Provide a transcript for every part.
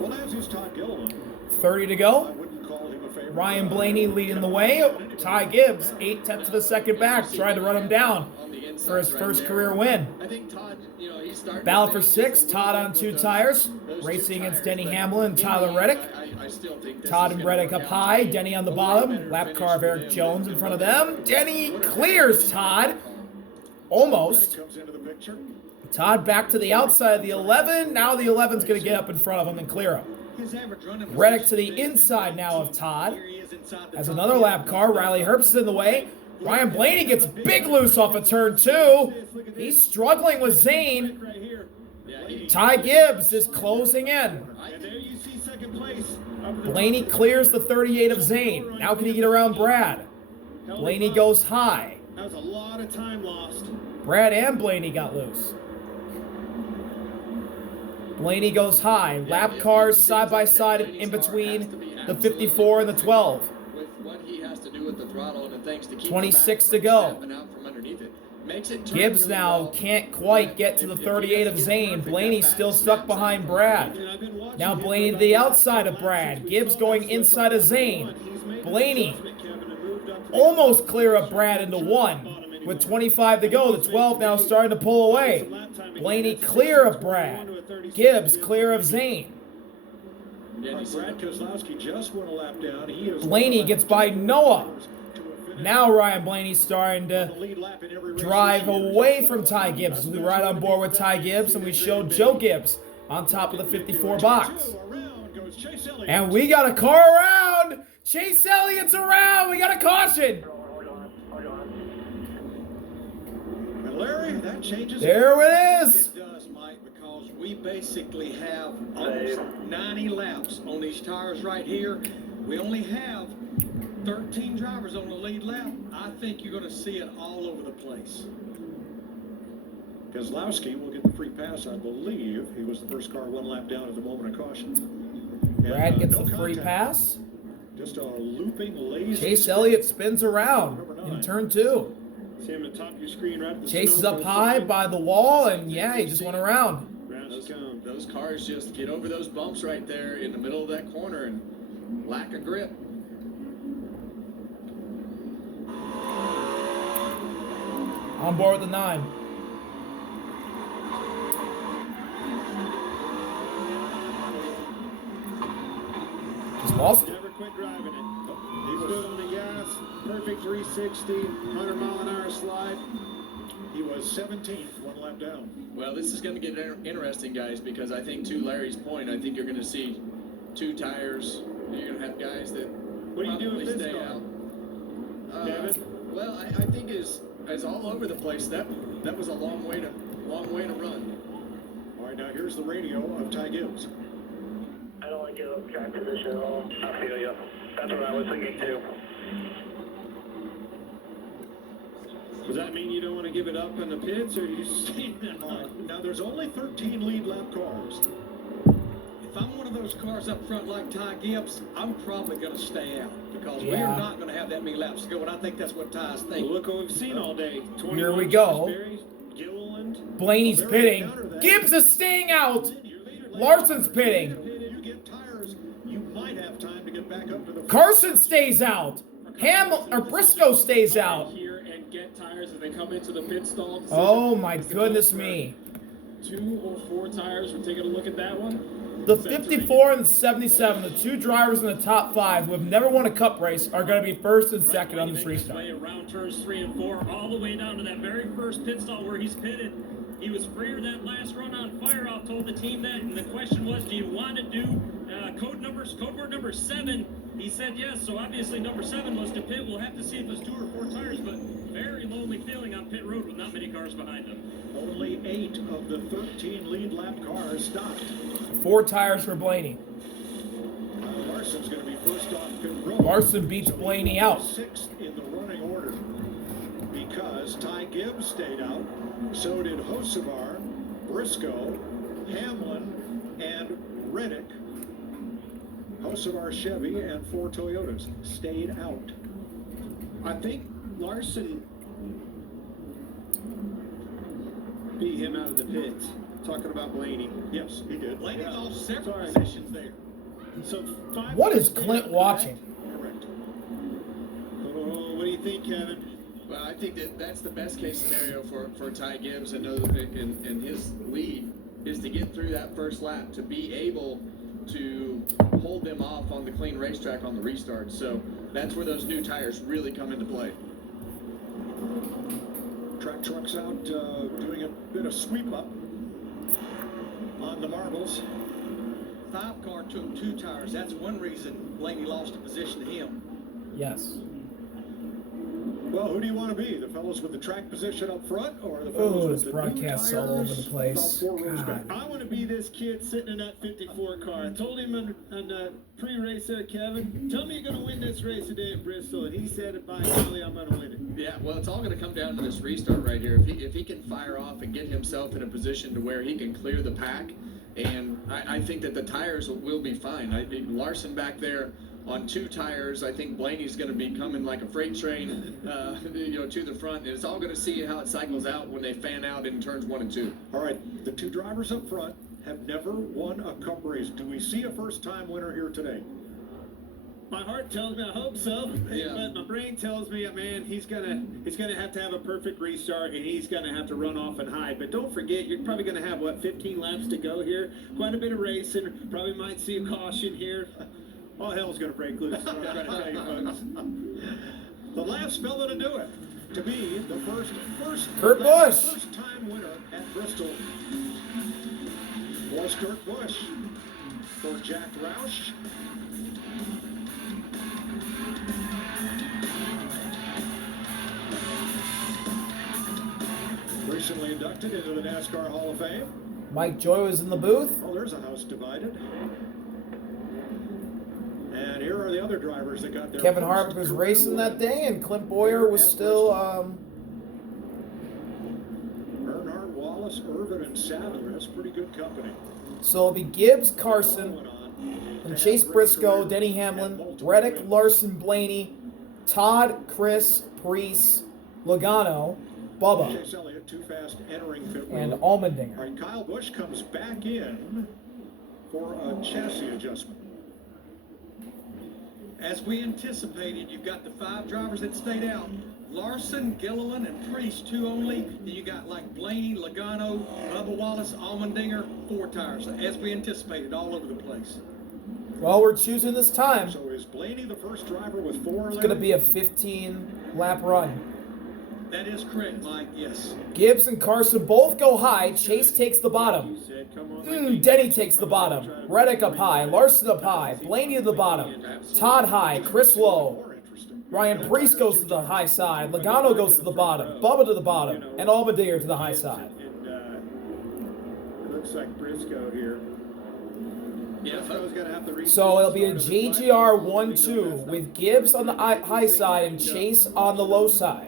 Well, as is Todd Gilliland. 30 to I go. wouldn't call him a favorite. Ryan Blaney leading the way. Ty Gibbs, 8 tenths to the second back, tried to run him down for his first career win. I think Todd, he's starting Battle for 6, Todd on 2 tires, racing against Denny Hamlin and Tyler Reddick. Todd and Reddick up high, Denny on the bottom, lap car of Eric Jones in front of them. Denny clears Todd, almost. Todd back to the outside of the 11, now the 11's going to get up in front of him and clear him. Reddick to the inside now of Todd. As another lap car, Riley Herbst is in the way. Ryan Blaney gets big loose off of turn 2. He's struggling with Zane. Ty Gibbs is closing in. Blaney clears the 38 of Zane. Now can he get around Brad? Blaney goes high. That was a lot of time lost. Brad and Blaney got loose. Blaney goes high. Lap cars side by side in between the 54 and the 12. With what he has to do with the throttle and things to keep 26 to go. It Gibbs now can't quite get to the 38 of Zane. Blaney's still stuck behind Brad. Now Blaney to the outside of Brad. Gibbs going inside of Zane. Blaney almost clear of Brad into 1. With 25 to go, the 12 now starting to pull away. Blaney clear of Brad. Gibbs clear of Zane. Brad Keselowski just went a lap down. Blaney gets by Noah. Now Ryan Blaney's starting to drive away from Ty Gibbs. We ride on board with Ty Gibbs, and we showed Joe Gibbs on top of the 54 box. And we got a car around. Chase Elliott's around. We got a caution. And Larry, that changes. There it is. It does, Mike, because we basically have almost 90 laps on these tires right here. We only have 13 drivers on the lead lap. I think you're going to see it all over the place. Keselowski will get the free pass, I believe. He was the first car one lap down at the moment of caution. Brad gets the free pass. Just a looping lazy. Chase Elliott spins around in turn 2. See him at the top of your screen, right? Chase is up high by the wall, and yeah, he just went around. Those cars just get over those bumps right there in the middle of that corner and lack of grip. On board with the 9. Just lost it. Never quit driving it. He stood on the gas, perfect 360, 100-mile-an-hour slide. He was 17th, one lap down. Well, this is going to get interesting, guys, because I think, to Larry's point, I think you're going to see 2 tires. You're going to have guys that What do you do with this stay car? out. David? Well, I think is all over the place. That was a long way to run. All right, now here's the radio of Ty Gibbs. I don't want to give up track position at all. I feel you. That's what I was thinking too. Does that mean you don't want to give it up in the pits, or you just stay now there's only 13 lead lap cars. If I'm one of those cars up front like Ty Gibbs, I'm probably going to stay out because we're Yeah. not going to have that many laps to go, and I think that's what Ty's thinking. Look what we've seen all day. Here we go. Gilliland. Blaney's pitting. Gibbs is staying out. Larson's pitting. You get tires, you might have time to get back up to the Carson stays out. Briscoe stays out. Here and get tires as they come into the pit stall. Oh my goodness me. 2 or 4 tires. We're taking a look at that one. The 54 and the 77, the 2 drivers in the top 5 who have never won a cup race, are going to be first and second on this restart. Around turns 3 and 4, all the way down to that very first pit stall where he's pitted. He was freer that last run on fire off, told the team that, and the question was, do you want to do code word number 7? He said yes, so obviously number 7 was to pit. We'll have to see if it's 2 or 4 tires, but very lonely feeling on pit road with not many cars behind him. Only 8 of the 13 lead lap cars stopped. 4 tires for Blaney. Larson's going to be first off pit road. Larson beats Blaney out. 6th in the running order because Ty Gibbs stayed out. So did Hocevar, Briscoe, Hamlin, and Reddick. Hocevar Chevy and 4 Toyotas stayed out. I think Larson beat him out of the pits. talking about Blaney. Yes, he did. Blaney lost several Sorry. positions there. So What is Clint watching? Correct. Oh, what do you think, Kevin? Well, I think that's the best case scenario for Ty Gibbs and his lead is to get through that first lap, to be able to hold them off on the clean racetrack on the restart. So that's where those new tires really come into play. Track trucks out doing a bit of sweep up on the marbles. 5 car took 2 tires. That's one reason Blaney lost a position to him. Yes. Well, who do you want to be? The fellows with the track position up front, or the Oh, fellows this with the broadcast's new all over tires the place. about 4 rows back? God. I want to be this kid sitting in that 54 car. I told him on the pre-race there, Kevin, tell me you're going to win this race today at Bristol. And he said, by golly, I'm going to win it. Yeah, well, it's all going to come down to this restart right here. If he can fire off and get himself in a position to where he can clear the pack, and I think that the tires will be fine. I think Larson back there on 2 tires. I think Blaney's going to be coming like a freight train, to the front. And it's all going to see how it cycles out when they fan out in turns 1 and 2. All right, the 2 drivers up front have never won a cup race. Do we see a first-time winner here today? My heart tells me I hope so, Yeah. but my brain tells me, man, he's gonna have to have a perfect restart, and he's gonna have to run off and hide. But don't forget, you're probably gonna have 15 laps to go here. Quite a bit of racing. Probably might see a caution here. All hell's gonna break loose. Is what I'm trying to tell you, folks. The last fella to do it, to be the first Kurt Busch. first-time winner at Bristol was Kurt Busch. For Jack Roush, recently inducted into the NASCAR Hall of Fame. Mike Joy was in the booth. Oh, there's a house divided. And here are the other drivers that got their Kevin first Harvick was career racing that win. day, and Clint Boyer was still. Earnhardt, Wallace, Irvin, and Sadler. That's pretty good company. So it'll be Gibbs, Carson, Went on and to Chase have great Briscoe, careers Denny and Hamlin, multiple Reddick, wins. Larson, Blaney, Todd, Chris, Preece, Logano, Bubba, Chase Elliott, too fast entering pit and road. Allmendinger. All right, Kyle Busch comes back in for a chassis adjustment. As we anticipated, you've got the 5 drivers that stayed out. Larson, Gilliland, and Priest, 2 only. Then you got like Blaney, Logano, Bubba Wallace, Allmendinger, 4 tires. As we anticipated, all over the place. Well, we're choosing this time. So is Blaney the first driver with 4? It's going to be a 15-lap run. That is correct, Mike. Yes. Gibbs and Carson both go high. Chase takes the bottom. You said, come on, Denny takes the bottom. Reddick up high. Larson up high. Blaney to the bottom. Todd high. Chris low. More interesting. Ryan Preece goes to the high side. Logano goes to the bottom. Bubba to the bottom. And Allmendinger to the high side. And it looks like Briscoe here. Yeah, Briscoe's gonna have to restart. So it'll be a JGR 1-2 with Gibbs on the high side and Chase on the low side.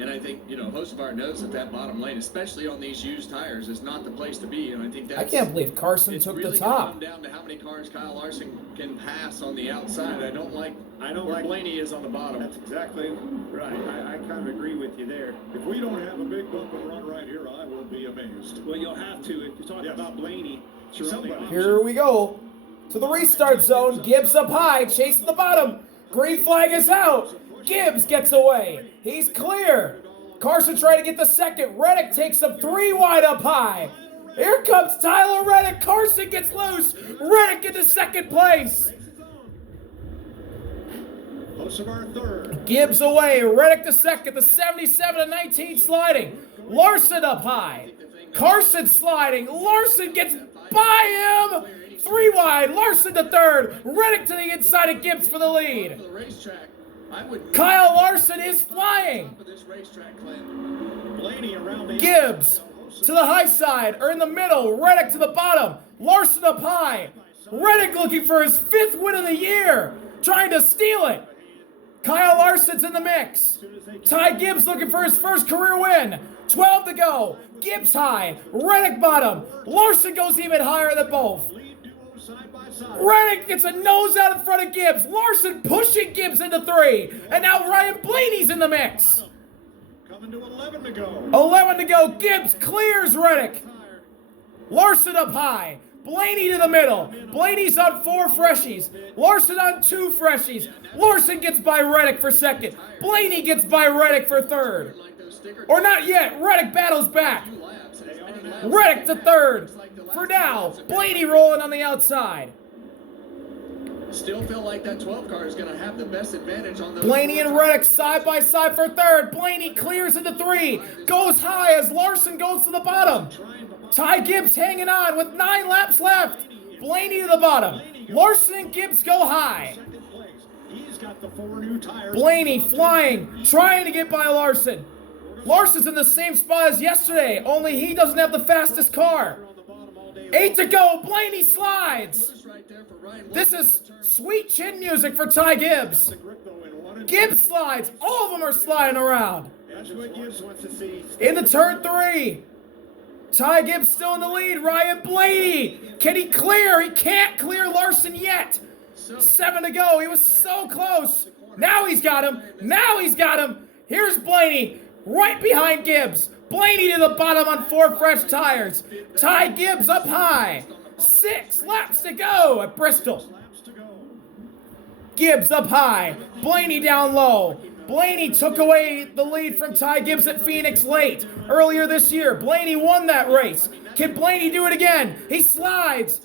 and I think, Hocevar knows that bottom lane, especially on these used tires, is not the place to be. And I think that's... I can't believe Carson it's took really the gonna top. come down to how many cars Kyle Larson can pass on the outside. I don't like where where Blaney is on the bottom. That's exactly right. I kind of agree with you there. If we don't have a big bump and run right here, I will be amazed. Well, you'll have to. If you're talking about Blaney, it's your only option. Here we go. To the restart zone. Gibbs up high. Chase at the bottom. Green flag is out. Gibbs gets away. He's clear. Carson trying to get the second. Reddick takes him 3 wide up high. Here comes Tyler Reddick. Carson gets loose. Reddick into second place. Hocevar third. Gibbs away. Reddick to second. The 77-19 sliding. Larson up high. Carson sliding. Larson gets by him. 3 wide. Larson to third. Reddick to the inside of Gibbs for the lead. For the racetrack, I would... Kyle Larson is flying. Top of this racetrack, Clint. Blaney around the Gibbs to the high side, or in the middle. Reddick to the bottom. Larson up high. Reddick looking for his 5th win of the year. Trying to steal it. Kyle Larson's in the mix. Ty Gibbs looking for his first career win. 12 to go. Gibbs high. Reddick bottom. Larson goes even higher than both. lead duo side by side. Reddick gets a nose out in front of Gibbs. Larson pushing Gibbs into 3. And now Ryan Blaney's in the mix. Down to 11 to go. 11 to go. Gibbs clears Reddick. Larson up high. Blaney to the middle. Blaney's on 4 freshies. Larson on 2 freshies. Larson gets by Reddick for second. Blaney gets by Reddick for third. Or not yet. Reddick battles back. Reddick to third. For now, Blaney rolling on the outside. Still feel like that 12 car is going to have the best advantage on those. Blaney and Reddick side by side for third. Blaney clears into 3. Goes high as Larson goes to the bottom. Ty Gibbs hanging on with 9 laps left. Blaney to the bottom. Larson and Gibbs go high. He's got the 4 new tires. Blaney flying, trying to get by Larson. Larson's in the same spot as yesterday, only he doesn't have the fastest car. 8 to go. Blaney slides. This is sweet chin music for Ty Gibbs. Gibbs slides. All of them are sliding around. That's what Gibbs wants to see. In the turn 3. Ty Gibbs still in the lead. Ryan Blaney. Can he clear? He can't clear Larson yet. 7 to go. He was so close. Now he's got him. Now he's got him. Here's Blaney right behind Gibbs. Blaney to the bottom on 4 fresh tires. Ty Gibbs up high. 6 laps to go at Bristol. Gibbs up high. Blaney down low. Blaney took away the lead from Ty Gibbs at Phoenix late. Earlier this year, Blaney won that race. Can Blaney do it again? He slides.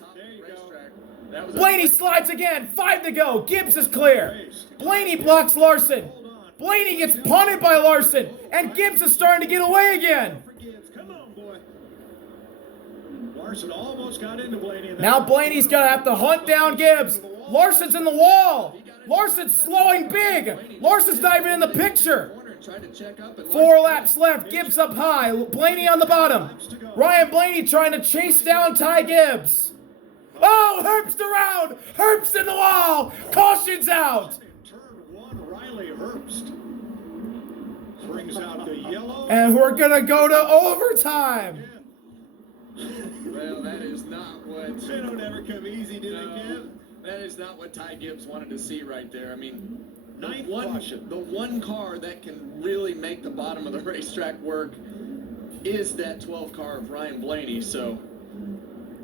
Blaney slides again. 5 to go. Gibbs is clear. Blaney blocks Larson. Blaney gets punted by Larson. And Gibbs is starting to get away again. Come on, boy. Larson almost got into Blaney. Now Blaney's going to have to hunt down Gibbs. Larson's in the wall. Larson's slowing big. Larson's not even in the picture. 4 laps left. Gibbs up high. Blaney on the bottom. Ryan Blaney trying to chase down Ty Gibbs. Oh, Herbst around. Herbst in the wall. Caution's out. Turn 1, Riley Herbst brings out the yellow. And we're going to go to overtime. Well, that is not what. They don't ever come easy, do No, they, Kev? that is not what Ty Gibbs wanted to see right there. I mean, Ninth the caution. one car that can really make the bottom of the racetrack work is that 12 car of Ryan Blaney. So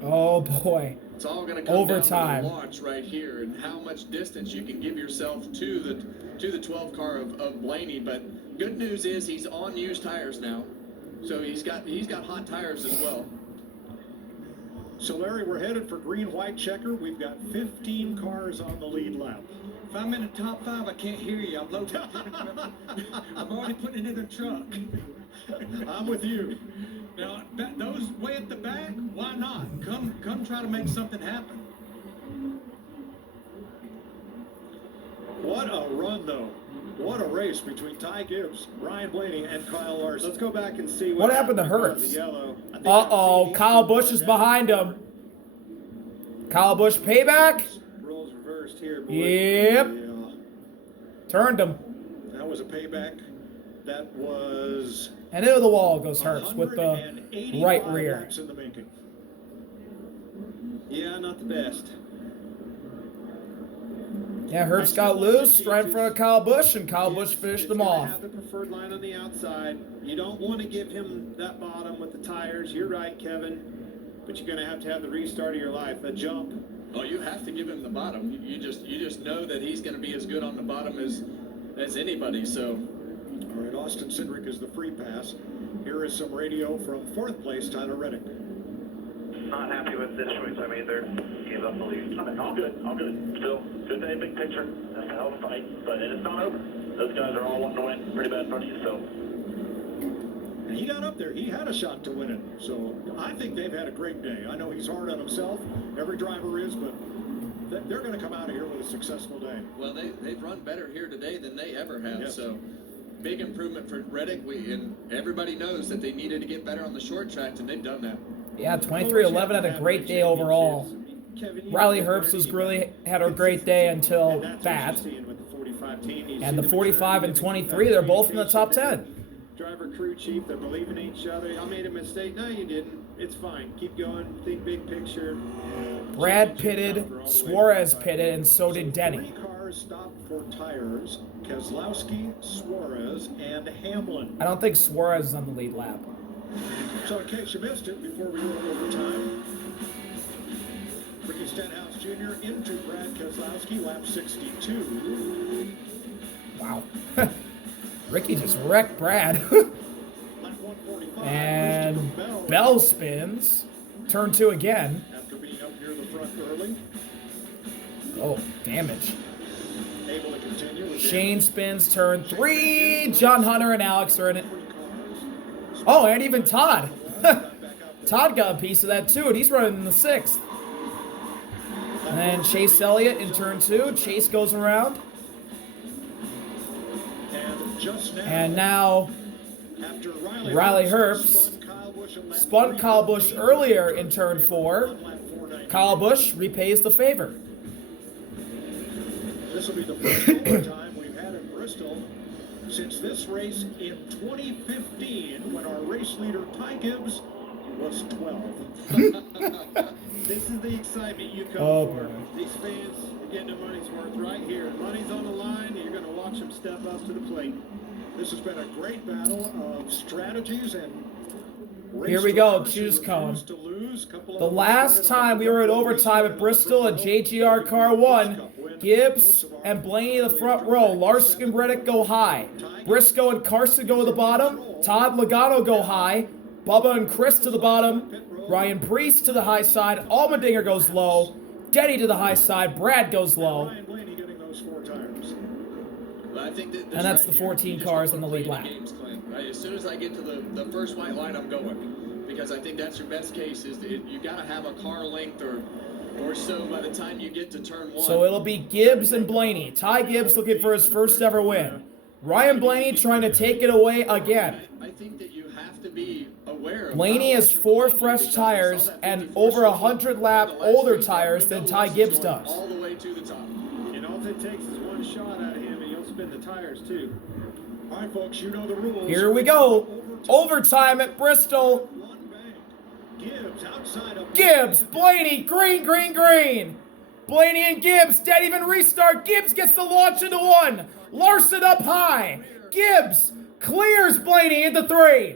Oh, boy. it's all going to come Overtime. down to the launch right here and how much distance you can give yourself to the 12 car of Blaney. But good news is he's on used tires now, so he's got hot tires as well. So, Larry, we're headed for green-white checker. We've got 15 cars on the lead lap. If I'm in the top 5, I can't hear you. I'm loaded. I'm already putting it in the truck. I'm with you. Now, those way at the back, why not? Come try to make something happen. What a run, though. What a race between Ty Gibbs, Ryan Blaney, and Kyle Larson. Let's go back and see What happened to The Herbst? yellow. I think Uh-oh, it's Kyle Busch is behind him. Kyle Busch payback. Roles reversed here, boys. Yep. Yeah, Turned him. that was a payback. That was And into the wall goes Herbst with the 185 right rear. laps in the making. Yeah, not the best. Yeah, Herbst got loose right in front of Kyle Busch, and Kyle Busch finished them He's gonna off. have the preferred line on the outside. You don't want to give him that bottom with the tires. You're right, Kevin. But you're going to have the restart of your life, a jump. Oh, you have to give him the bottom. You just know that he's going to be as good on the bottom as anybody. So, All right, Austin Cindric is the free pass. Here is some radio from 4th place, Tyler Reddick. Not happy with this choice I made there. Gave up the lead. All good. Still, good day, big picture. That's a hell of a fight, but it's not over. Those guys are all wanting to win pretty bad in front of you, so. And he got up there. He had a shot to win it. So I think they've had a great day. I know he's hard on himself. Every driver is, but they're going to come out of here with a successful day. well, they've run better here today than they ever have. Yes. So, big improvement for Reddick. And everybody knows that they needed to get better on the short track, and they've done that. Yeah, 23-11 had a great day overall. Kevin, Riley Herbst was really had a great day until that. And the 45 and 23, they're both in the top 10. Driver, crew chief, they're believing in each other. I made a mistake. No, you didn't. It's fine. Keep going. Think big picture. Brad pitted, Suarez pitted, and so did Denny. 3 cars stopped for tires. Keselowski, Suarez, and Hamlin. I don't think Suarez is on the lead lap. So in case you missed it, before we go to overtime, Ricky Stenhouse Jr. into Brad Keselowski, lap 62. Wow. Ricky just wrecked Brad. Lap 145. And Christopher Bell spins. Turn 2 again. After being up near the front early, Oh, damage. able to continue with Shane spins turn 3. John Hunter and Alex are in it. Oh, and even Todd. Todd got a piece of that too, and he's running in the 6th. And then Chase Elliott in turn 2. Chase goes around. And just now, And now after Riley Herbst spun Kyle Busch earlier in turn 4. Kyle Busch repays the favor. This will be the first overtime we've had in Bristol since this race in 2015, when our race leader Ty Gibbs was 12. This is the excitement you come Oh, for. boy. These fans are getting their money's worth right here. Money's on the line, and you're going to watch them step up to the plate. This has been a great battle of strategies and Here we go, choose cone. The last time we were in overtime at Bristol and JGR car won, Gibbs and Blaney in the front row. Larson and Reddick go high. Briscoe and Carson go to the bottom. Todd Logano go high. Bubba and Chris to the bottom. Ryan Priest to the high side. Allmendinger goes low. Denny to the high side. Brad goes low. Ryan Blaney getting those 4 tires. Well, I think that And that's the 14 cars in the lead lap. As soon as I get to the first white line, I'm going. Because I think that's your best case, is that you got to have a car length or so by the time you get to turn 1. So it'll be Gibbs and Blaney. Ty Gibbs looking for his first ever win. Ryan Blaney trying to take it away again. I think that you have to be aware of Blaney has 4 fresh tires and over 100 lap older tires than Ty Gibbs does. all the way to the top. You know, all it takes is one shot out of him, and you'll spin the tires, too. All right, folks, you know the rules. Here we go. Overtime at Bristol. One bank. Gibbs outside of Gibbs, Blaney, green, green, green. Blaney and Gibbs, dead even restart. Gibbs gets the launch into 1. Larson up high. Gibbs clears Blaney into 3.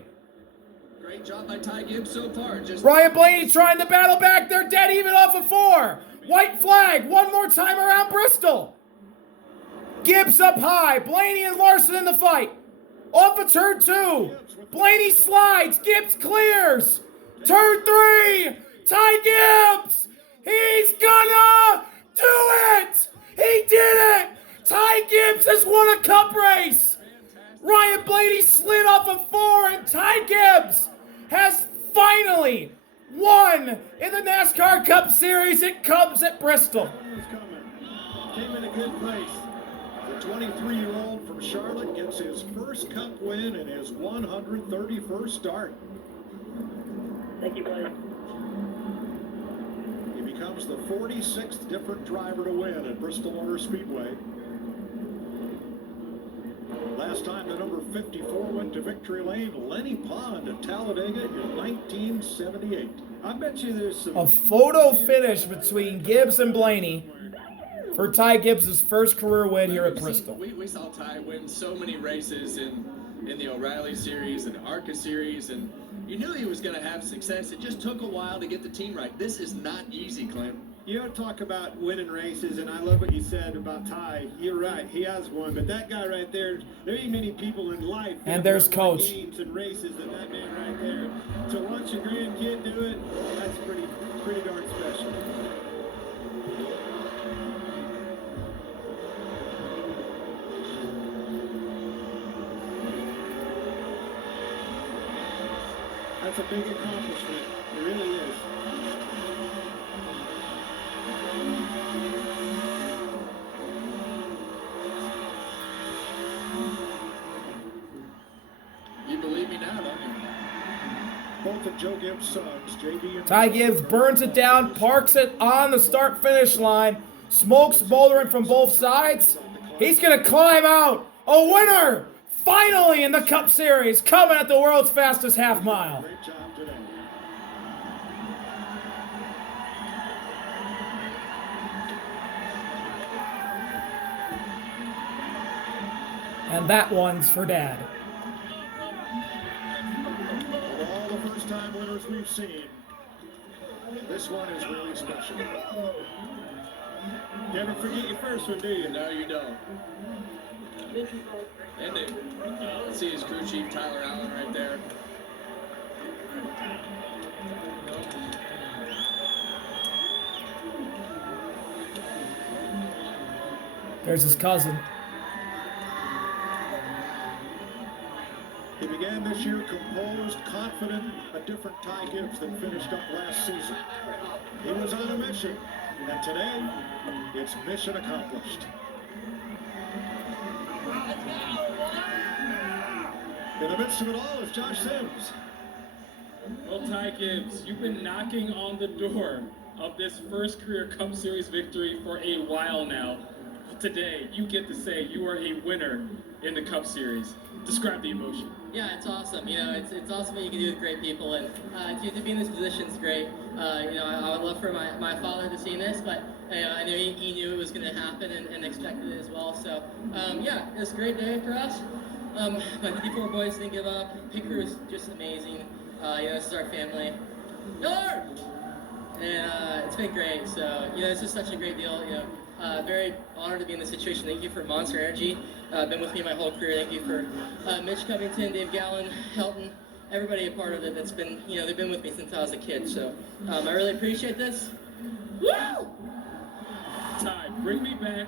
Great job by Ty Gibbs so far. Just Ryan Blaney trying to battle back. They're dead even off of 4. White flag. One more time around Bristol. Gibbs up high. Blaney and Larson in the fight. Off of turn 2. Blaney slides. Gibbs clears. Turn 3. Ty Gibbs. He's gonna do it. He did it. Ty Gibbs has won a cup race. Ryan Blaney slid off of 4, and Ty Gibbs has finally won in the NASCAR Cup Series. It comes at Bristol. was coming. Came in a good place. The 23-year-old from Charlotte gets his first cup win in his 131st start. Thank you, buddy. He becomes the 46th different driver to win at Bristol Motor Speedway. Last time the number 54 went to victory lane, Lenny Pond at Talladega in 1978. I bet you there's some... A photo finish between Gibbs and Blaney for Ty Gibbs' first career win here at Bristol. We saw Ty win so many races in the O'Reilly Series and the ARCA Series, and you knew he was going to have success. It just took a while to get the team right. This is not easy, Clint. You don't talk about winning races, and I love what you said about Ty. You're right, he has won, but that guy right there, there ain't many people in life. that And there's have won Coach. Games and races than that man right there. To watch your grandkid do it, that's pretty darn special. That's a big accomplishment. It really is. You believe me now, don't you? Both of Joe Gibbs' sons, JD and Ty Gibbs burns it down, parks it on the start-finish line. Smoke's bouldering from both sides. He's going to climb out. A winner! Finally in the Cup Series, coming at the world's fastest half mile. Great job today. And that one's for Dad. Of all the first-time winners we've seen, this one is really special. Never forget your first one, do you? No, you don't. And let's see his crew chief, Tyler Allen, right there. There's his cousin. He began this year composed, confident, a different Ty Gibbs than finished up last season. He was on a mission, and today, it's mission accomplished. In the midst of it all is Josh Sims. Well, Ty Gibbs, you've been knocking on the door of this first career Cup Series victory for a while now. Today, you get to say you are a winner in the Cup Series. Describe the emotion. Yeah, it's awesome. You know, it's awesome what you can do with great people, and to be in this position is great. You know, I would love for my father to see this, but I know he knew it was going to happen and expected it as well. So, yeah, it was a great day for us. My 54 boys didn't give up. Pit crew is just amazing. You know, this is our family. Yard! And it's been great. So, you know, it's just such a great deal. You know, very honored to be in this situation. Thank you for Monster Energy. Been with me my whole career. Thank you for Mitch Covington, Dave Gallen, Helton, everybody a part of it that's been, you know, they've been with me since I was a kid. So I really appreciate this. Woo! Ty, bring me back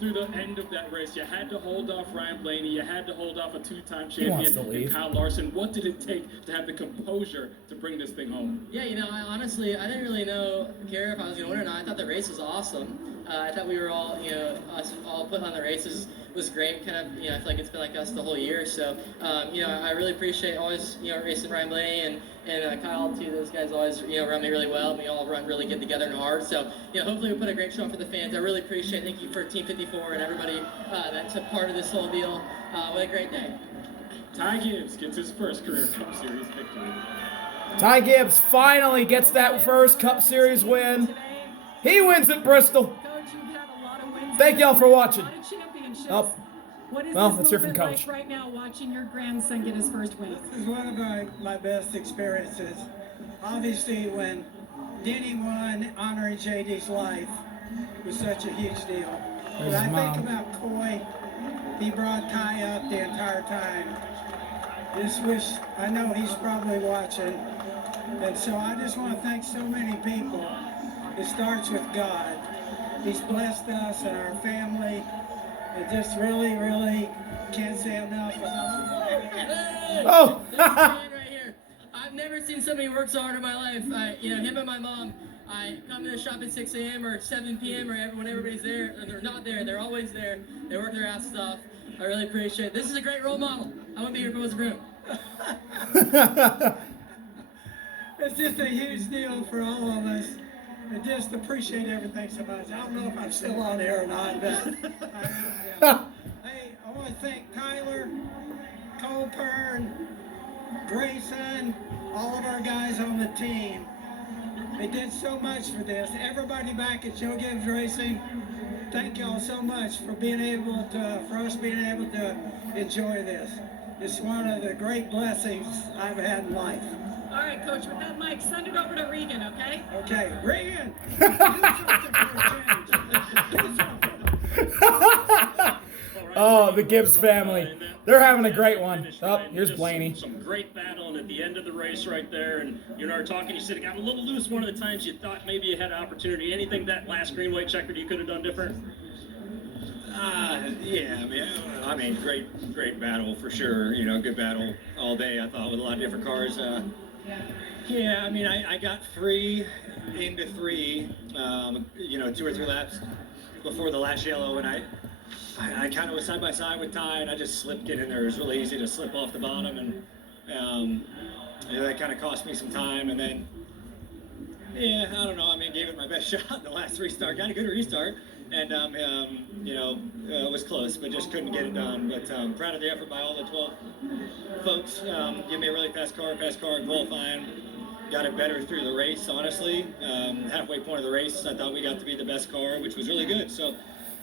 through the end of that race. You had to hold off Ryan Blaney. You had to hold off a two-time wants to champion, leave. and Kyle Larson. What did it take to have the composure to bring this thing home? Yeah, you know, I didn't really care if I was going to win or not. I thought the race was awesome. I thought we were all, you know, us all putting on the races was great. Kind of, you know, I feel like it's been like us the whole year. So, you know, I really appreciate always, you know, racing Ryan Blaney and Kyle too. Those guys always, you know, run me really well. We all run really good together and hard. So, you know, hopefully we put a great show for the fans. I really appreciate it. Thank you for Team 54 and everybody that's a part of this whole deal. What a great day. Ty Gibbs gets his first career Cup Series victory. Ty Gibbs finally gets that first Cup Series win. He wins at Bristol. Thank y'all for watching. Oh, What is well, this let's hear from moment Coach. like right now watching your grandson get his first win? This is one of my best experiences. Obviously, when Denny won, honoring JD's life was such a huge deal. When There's I Mom. think about Coy, he brought Ty up the entire time. Just wish, I know he's probably watching. And so I just want to thank so many people. It starts with God. He's blessed us and our family. It just really, really can't say enough about it. Oh! This man right here. I've never seen somebody work so hard in my life. You know, him and my mom. I come to the shop at 6 a.m. or 7 p.m. or when everybody's there, and they're not there. They're always there. They work their ass off. I really appreciate it. This is a great role model. I wouldn't be here if it wasn't for him. It's just a huge deal for all of us. I just appreciate everything so much. I don't know if I'm still on air or not, but hey, I want to thank Tyler, Colpern, Grayson, all of our guys on the team. They did so much for this. Everybody back at Joe Gibbs Racing, thank y'all so much for being able to, for us being able to enjoy this. It's one of the great blessings I've had in life. All right, Coach, with that mic, send it over to Regan, okay? Okay, Regan! Do something for a change. Do something. Oh, the Gibbs family. They're having a great one. Oh, here's Blaney. Some great battling at the end of the race right there, and you and I were talking. You said it got a little loose one of the times. You thought maybe you had an opportunity. Anything that last green white checkered you could have done different? Yeah, I mean, great battle for sure. You know, good battle all day. I thought with a lot of different cars. Yeah, I mean, I got free into three. You know, 2 or 3 laps before the last yellow, and I kind of was side by side with Ty, and I just slipped in there. It was really easy to slip off the bottom, and that kind of cost me some time. And then, yeah, I don't know. I mean, gave it my best shot in the last restart. Got a good restart, and you know, it was close, but just couldn't get it done. But proud of the effort by all the 12 folks. Give me a really fast car in qualifying. Got it better through the race, honestly. Halfway point of the race, I thought we got to be the best car, which was really good. So.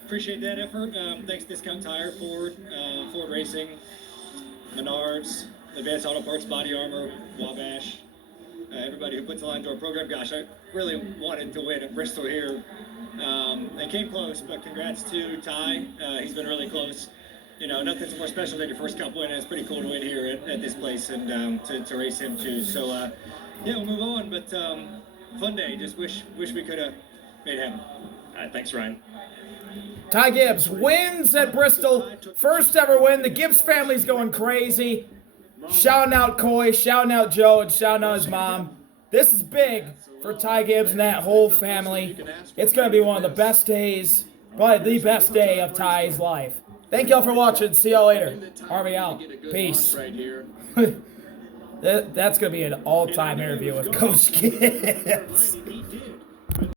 appreciate that effort. Thanks Discount Tire, Ford Racing, Menards, Advanced Auto Parts, Body Armor, Wabash, everybody who puts a lot into our program. Gosh, I really wanted to win at Bristol here. They came close, but congrats to Ty. He's been really close. You know, nothing's more special than your first Cup win. It's pretty cool to win here at this place and to race him too. So, yeah, we'll move on. But fun day. Just wish we could have made it happen. All right, thanks, Ryan. Ty Gibbs wins at Bristol. First ever win. The Gibbs family's going crazy. Shouting out Coy, shouting out Joe, and shouting out his mom. This is big for Ty Gibbs and that whole family. It's going to be one of the best days, probably the best day of Ty's life. Thank y'all for watching. See y'all later. Harvey out. Peace. That's going to be an all-time interview with Coach Gibbs.